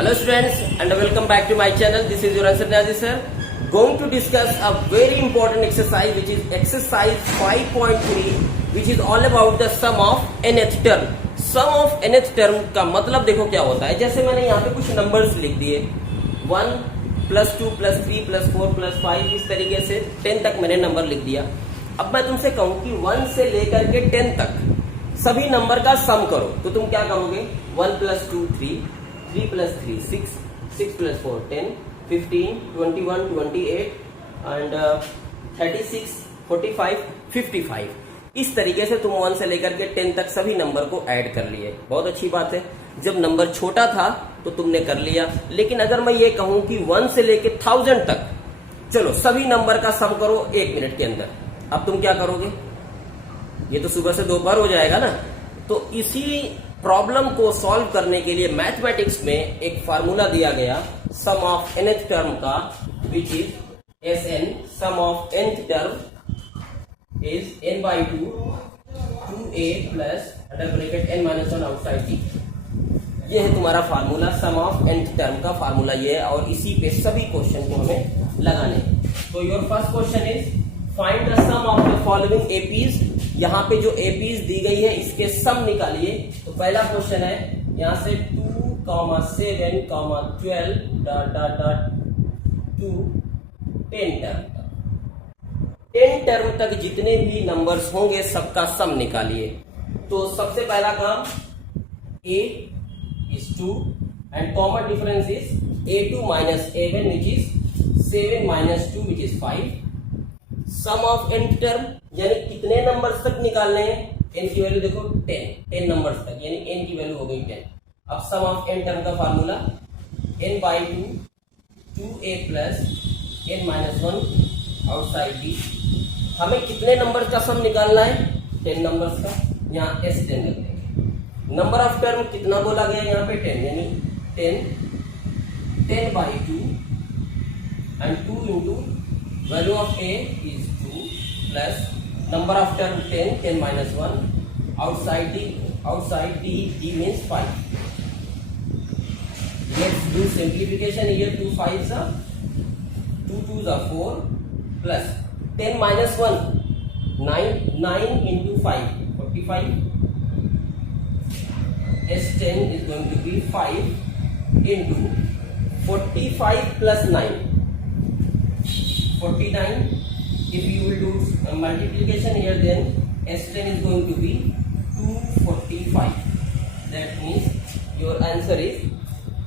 Hello students and welcome back to my channel. This is your answer Nazi sir. Going to discuss a very important exercise which is exercise 5.3 which is all about the sum of nth term. Sum of nth term का मतलब देखो क्या होता है. जैसे मैंने यहाँ पे कुछ नंबर्स लिख दिए 1 प्लस 2 प्लस 3 प्लस 4 प्लस 5 इस तरीके से 10 तक मैंने नंबर लिख दिया. अब मैं तुमसे कहूँ कि 1 से लेकर के 10 तक सभी नंबर का सम करो तो तुम क्या करोगे. 1 प्लस 2 3 3 प्लस 3 6 6 प्लस 4 10 15 21 28 एंड 36 45 55 इस तरीके से तुम 1 से लेकर के 10 तक सभी नंबर को ऐड कर लिए. बहुत अच्छी बात है. जब नंबर छोटा था तो तुमने कर लिया. लेकिन अगर मैं ये कहूं कि 1 से लेकर 1000 तक चलो सभी नंबर का सम करो 1 मिनट के अंदर, अब तुम क्या करोगे. ये तो सुबह से दोपहर हो जाएगा ना. तो इसी प्रॉब्लम को सॉल्व करने के लिए मैथमेटिक्स में एक फार्मूला दिया गया सम ऑफ nth टर्म का which is Sn. Sum of nth term is n by 2 2a plus under bracket n minus 1 outside d. ये है तुम्हारा formula. Sum of nth term का फार्मूला ये है और इसी पे सभी क्वेश्चन को हमें लगाने हैं. तो your first question is find the sum of the following APs. यहाँ पे जो एपीज दी गई है इसके सम निकालिए. तो पहला क्वेश्चन है यहाँ से 2, 7, 12 dot dot dot to 10 term तक. 10 टर्म तक जितने भी नंबर्स होंगे सबका सम निकालिए. तो सबसे पहला काम a is 2 and common difference is a2 minus a1 which is 7 minus 2 which is 5. Sum of n term यानी कितने नंबर्स तक निकालने हैं. n की वैल्यू देखो 10 नंबर्स तक यानी n की वैल्यू हो गई 10. अब सम ऑफ n टर्म का formula n by 2 2a plus n minus 1 outside d. हमें कितने नंबर का सम निकालना है 10 नंबर्स का. यहाँ s10 रख देंगे. नंबर ऑफ टर्म कितना बोला गया यहाँ पे 10 यानी 10 by 2 and 2 into value of a is 2 plus number of term 10 minus 1 outside d means 5. Let's do simplification here. 2 5s are 2 2s are 4 plus 10 minus 1 9 into 5 45. S10 is going to be 5 into 45 plus 9 49. If you will do multiplication here, then S10 is going to be 245. That means your answer is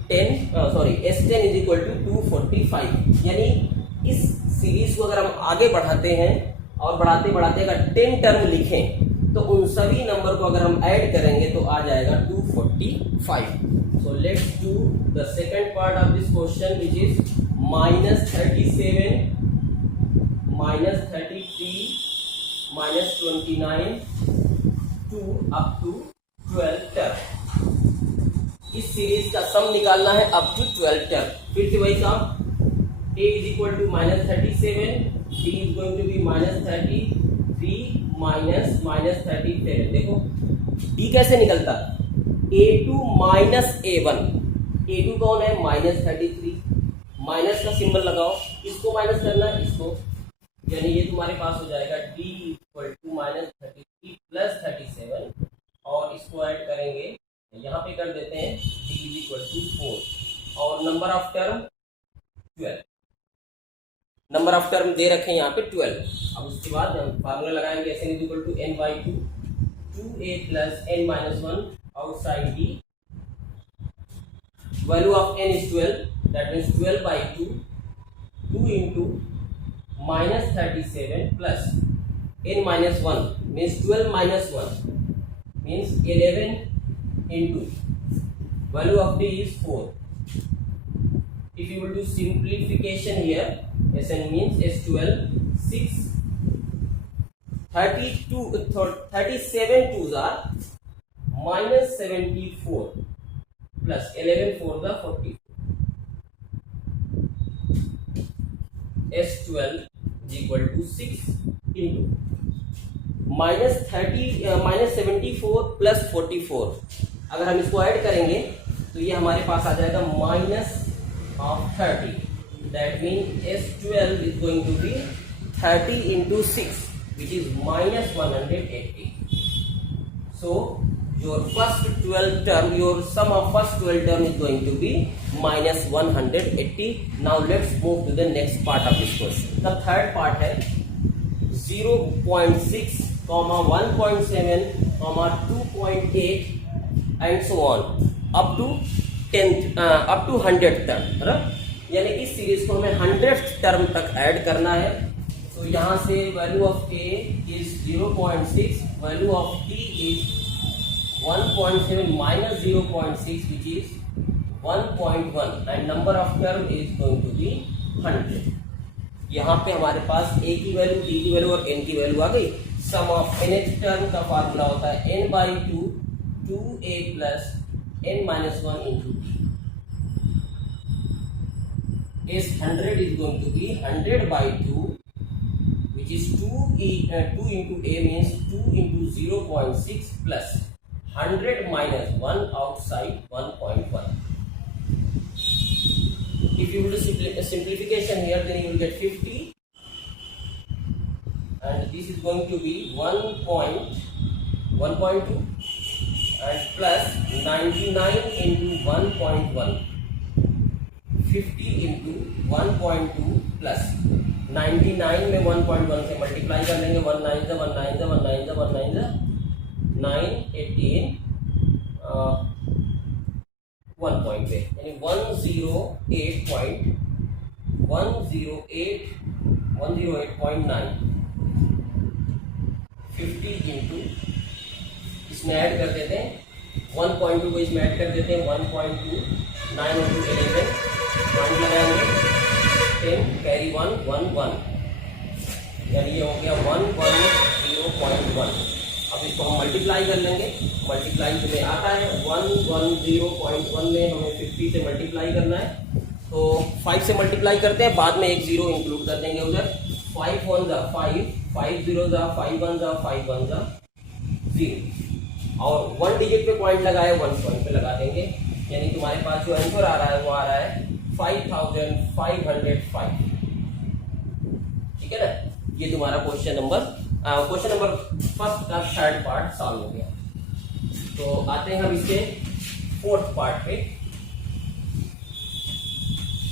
S10 is equal to 245. यानी इस series को अगर हम आगे बढ़ाते हैं और बढ़ाते बढ़ाते अगर 10 टर्म लिखें तो उन सभी नंबर को अगर हम ऐड करेंगे तो आ जाएगा 245. So let's do the second part of this question which is minus 37 minus 33 minus 29 to up to 12 term. इस सीरीज का सम निकालना है अप टू 12 टर्म. फिर से वही काम. a is equal to minus 37, d is going to be minus 33 minus 37. देखो d कैसे निकलता. a2 minus a1. a2 कौन है minus 33. माइनस का सिंबल लगाओ. इसको माइनस करना है इसको यानी ये तुम्हारे पास हो जाएगा d equal to minus 33 plus 37 और इसको ऐड करेंगे यहाँ पे कर देते हैं d इज इक्वल टू 4 और number of term 12. Number of term दे रखे हैं यहाँ पे 12. अब उसके बाद हम फार्मूला लगाएंगे Sn is equal to n by 2 2a plus n minus 1 outside d. Value of n is 12. That means 12 by 2 into minus 37 plus n minus 1 means 12 minus 1 means 11 into value of d is 4. If you will do simplification here, Sn means S12 6 37 twos are minus 74 plus 11 for the 40. S12 is equal to 6 into minus 74 plus 44. अगर हम इसको add करेंगे तो ये हमारे पास आ जाएगा minus of 30. That mean S12 is going to be 30 into 6, which is minus 180. So your first 12 term, your sum of first 12 term is going to be minus 180. Now let's move to the next part of this question. The third part है 0.6, 1.7, 2.8 and so on up to 100th term, है ना? यानी इस series को हमें 100th term तक add करना है. तो यहाँ से value of a is 0.6, value of t is 1.7 minus 0.6 which is 1.1 and number of term is going to be 100. यहाँ पे हमारे पास a की वैल्यू, t की वैल्यू और n की वैल्यू आ गई. सम ऑफ nth टर्म का फार्मूला होता है n by 2 2a plus n minus 1 into t. Is 100 is going to be 100 by 2, which is 2 into a means 2 into 0.6 plus 100 minus 1 outside 1.1. If you will do simplification here, then you will get 50, and this is going to be 1.2 and plus 99 into 1.1. 50 into 1.2 plus 99 में 1.1 से multiply कर लेंगे. 1 9 से 1 9 से 1 9 से 1 9 से 9 18 1 point पे यानी 108.9 50 इंटू इसमें ऐड कर देते हैं 1.2 को इसमें ऐड कर देते हैं 1.2 9 इंटू 11 पॉइंट लगाएंगे 10 कैरी 1 1 1 यानी ये हो गया 110.1. अब इसको हम मल्टीप्लाई कर लेंगे. मल्टीप्लाई में आता है 110.1 में हमें 50 से मल्टीप्लाई करना है. तो 5 से मल्टीप्लाई करते हैं, बाद में एक जीरो इंक्लूड कर देंगे उधर. 5 1 जा 5, 5 0 जा 5 1 जा 5 1 जा 0 और 1 डिजिट पे पॉइंट लगाए 1 पॉइंट पे लगा देंगे. यानी तुम्हारे पास जो आंसर आ रहा है वो आ रहा है 5505. ठीक है ना. ये तुम्हारा क्वेश्चन नंबर फर्स्ट का थर्ड पार्ट सॉल्व हो गया. तो आते हैं हम इसके फोर्थ पार्ट पे.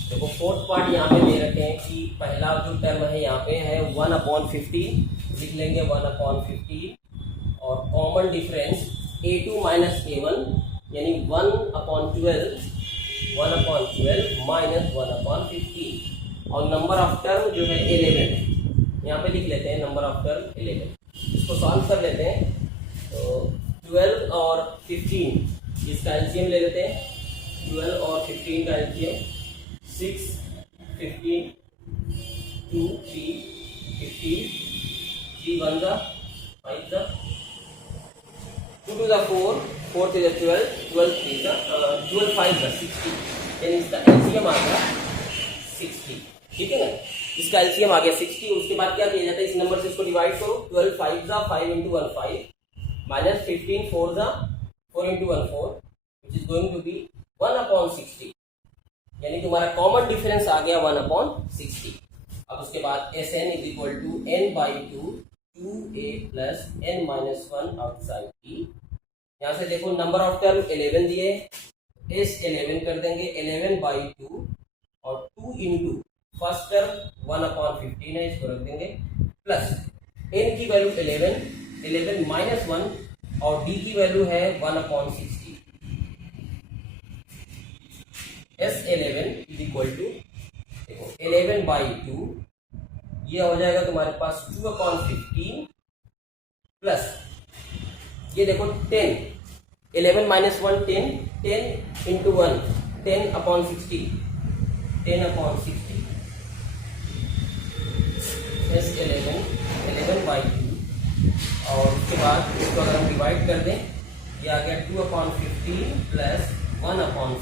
देखो फोर्थ पार्ट यहाँ पे दे रखे हैं कि पहला जो टर्म है यहाँ पे है 1/15 लिख लेंगे 1/15 और common difference a2 minus a1 यानी 1/12 माइनस 1/15 और नंबर ऑफ टर्म जो है 11 यहाँ पे लिख लेते हैं. Number of term 11. इसको सॉल्व कर लेते हैं. तो 12 और 15 इसका एलसीएम ले लेते हैं. 12 और 15 का एलसीएम 6 15 2 3 15 3 1 जा 5 जा 2 2 जा 4 4 3 जा 12 12 3 जा 12 5 जा 60 यानी इसका एलसीएम आ गया 60. ठीक है ना. इसका एलसीएम आ गया 60. उसके बाद क्या किया जाता है, इस नंबर से इसको डिवाइड करो. 12 5 जा 5 into 1 5 माइनस 15 4 जा 4 into 1 4 which is going to be 1/60 यानी तुम्हारा कॉमन डिफरेंस आ गया 1/60. अब उसके बाद Sn is equal to n by 2 2a plus n minus 1 outside t. यहाँ से देखो नंबर ऑफ टर्म 11 दिए, S11 कर देंगे 11 by 2 और 2 into फर्स्ट टर्म 1/15 है, इसको रख देंगे प्लस n की वैल्यू 11 माइनस 1 और d की वैल्यू है 1/60. S11 इज इक्वल टू देखो 11 by 2 ये हो जाएगा तुम्हारे पास 2/15 प्लस ये देखो 10 11 माइनस 1 10 इंटू 1 10/60 S11 by 2 और उसके बाद इसको अगर हम डिवाइड कर दें ये आ गया 2/15 प्लस 1/6.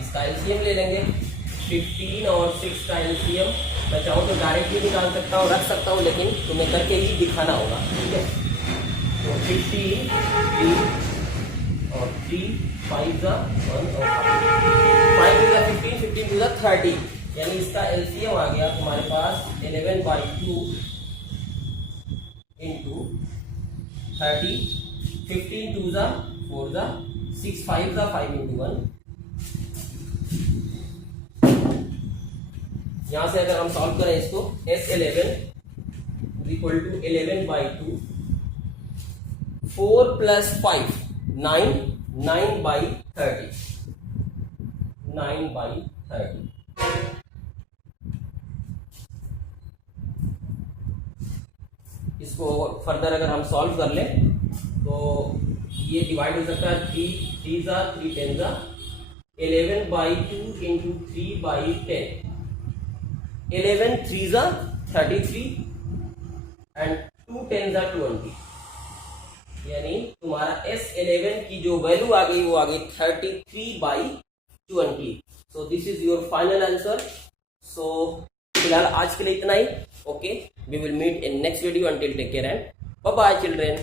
इसका एलसीएम ले लेंगे 15 और 6 का एलसीएम. मैं चाहूँ तो डायरेक्टली निकाल सकता हूँ, रख सकता हूँ, लेकिन तुम्हें करके ही दिखाना होगा. ठीक है. तो 15 3 और 3 5 जा 1 और 5 टू जा 15, 15 टू जा 30, यानी इसका एलसीएम आ गया तुम्हारे पास 11/2 इंटू 30, 15 टू जा 4 जा 6, 5 जा 5 इंटू 1। यहां से अगर हम सॉल्व करें इसको, S11 इक्वल टू 11/2, 4 प्लस 5 9, 9/30, 9/30। इसको फर्दर अगर हम सॉल्व कर लें तो ये डिवाइड हो सकता है 3 जा 3 10 जा 11/2 इंटू 3/10, 11 3 जा 33 एंड 2 10 जा 20, यानी तुम्हारा S11 की जो वैल्यू आ गई वो आ गई 33/20। So this is your final answer. So फिलहाल आज के लिए इतना ही। Okay, we will meet in next video. Until take care and bye bye children.